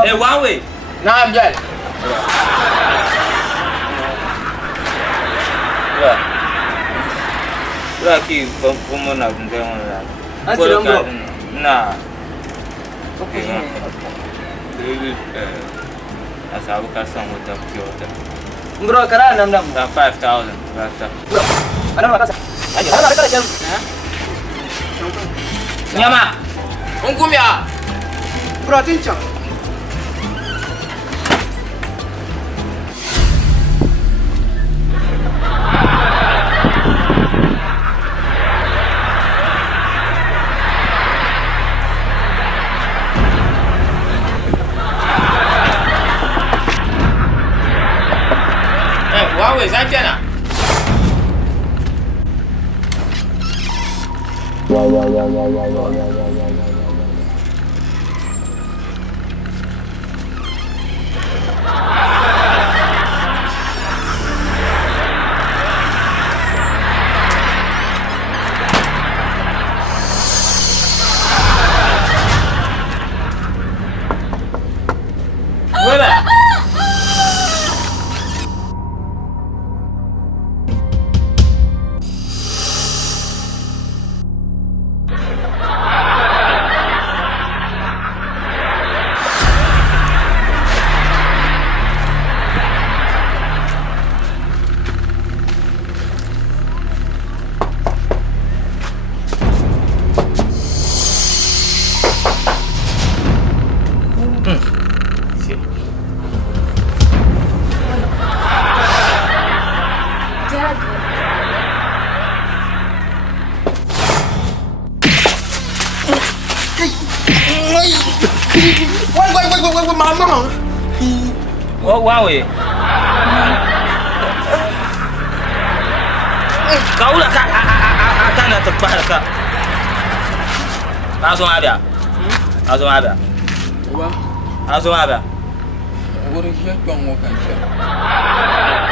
Hey, one way. Now I'm dead. Lucky from one of them. That's your bro. Nah. Okay. That's how we can song with the Kyoto. Bro, kara nam. 5,000. Bro, ano makasa? Ano nakita siya? Nyama. Ungkumya. Bro, attention. One way, Zantana. Wait, mama. One way. Kau lah kak, akan nak tepat kak. Langsung ada. Langsung ada. Wah, Langsung ada. orang siapa yang mau kancing?